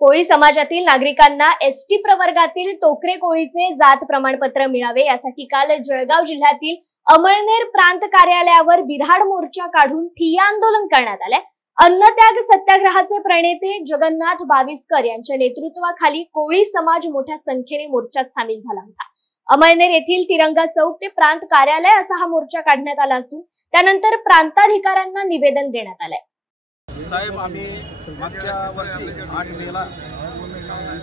कोळी समाजातील नागरिकांना एसटी प्रवर्गातील टोकरे कोळीचे जात प्रमाणपत्र मिळावे यासाठी काल जळगाव जिल्ह्यातील अमळनेर प्रांत कार्यालयावर बिऱ्हाड मोर्चा काढून ठिय्या आंदोलन करण्यात आले। अन्नत्याग सत्याग्रहाचे प्रणेते जगन्नाथ बाविस्कर यांच्या नेतृत्वाखाली कोळी समाज मोठ्या संख्येने मोर्चात सामील झाला होता। अमळनेर येथील तिरंगा चौक ते प्रांत कार्यालय असा हा मोर्चा काढण्यात आला असून त्यानंतर प्रांताधिकाऱ्यांना निवेदन देण्यात आले। साहेब, आम्ही मागच्या वर्षी 8 मेला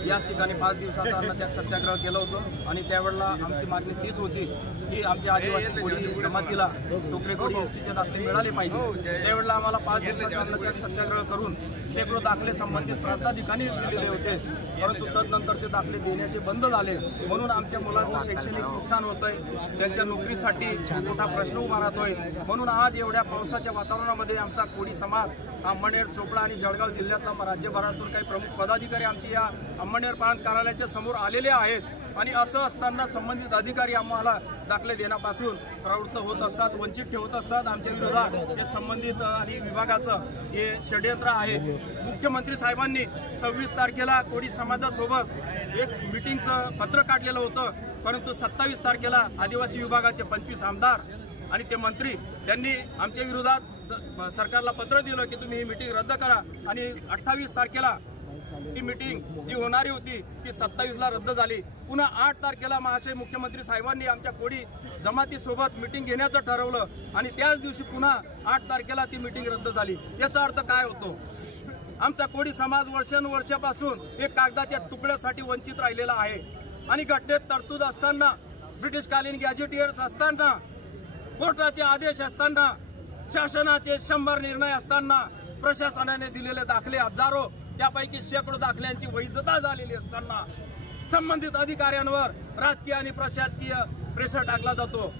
याच ठिकाणी 5 दिवसाचा अन्नत्याग सत्याग्रह केला होता आणि त्यावेळेला आमची मागणी तीच होती की आमच्या आदिवासी कोळी जमातीला टोकरे कोळी एसटीचे दाखले मिळाले पाहिजे। त्यावेळेला आम्हाला 5 दिवसाचा अन्नत्याग सत्याग्रह करून शेकडो दाखले संबंधित प्रांताधिकारी दिलेले होते, परंतु तदनंतर ते दाखले देण्याचे बंद झाले। म्हणून आमच्या मुलांचं शैक्षणिक नुकसान होतंय, त्यांच्या नोकरीसाठी मोठा प्रश्न उभा राहतोय। म्हणून आज एवढ्या पावसाच्या वातावरणामध्ये आमचा कोळी समाज अमळनेर, चोपडा आणि जळगाव जिल्ह्यातला राज्यभरातून काही प्रमुख पदाधिकारी आमची या अमळनेर प्रांत कार्यालयाच्या समोर आलेले आहेत आणि असं असताना संबंधित अधिकारी आम्हाला दाखले देण्यापासून प्रवृत्त होत असतात, वंचित ठेवत असतात। आमच्या विरोधात हे संबंधित आणि विभागाचं हे षड्यंत्र आहे। मुख्यमंत्री साहेबांनी 26 तारखेला कोळी समाजासोबत एक मीटिंगचं पत्र काढलेलं होतं, परंतु 27 तारखेला आदिवासी विभागाचे 25 आमदार आणि ते मंत्री त्यांनी आमच्या विरोधात सरकारला पत्र दिलं की तुम्ही ही मीटिंग रद्द करा आणि 28 तारखेला ती मीटिंग जी होणारी होती ती 27ला रद्द झाली। पुन्हा 8 तारखेला महाशय मुख्यमंत्री साहेबांनी आमच्या कोळी जमातीसोबत मीटिंग घेण्याचं ठरवलं आणि त्याच दिवशी पुन्हा 8 तारखेला ती मीटिंग रद्द झाली। याचा अर्थ काय होतो? आमचा कोळी समाज वर्षानुवर्षापासून एक कागदाच्या तुकड्यासाठी वंचित राहिलेला आहे आणि घटनेत तरतूद असताना, ब्रिटिशकालीन गॅजेटियर्स असताना, कोर्टाचे आदेश असताना, शासनाचे 100 निर्णय असताना, प्रशासनाने दिलेले दाखले हजारो, त्यापैकी शेकडो दाखल्यांची वैधता झालेली असताना संबंधित अधिकाऱ्यांवर राजकीय आणि प्रशासकीय प्रेशर टाकला जातो।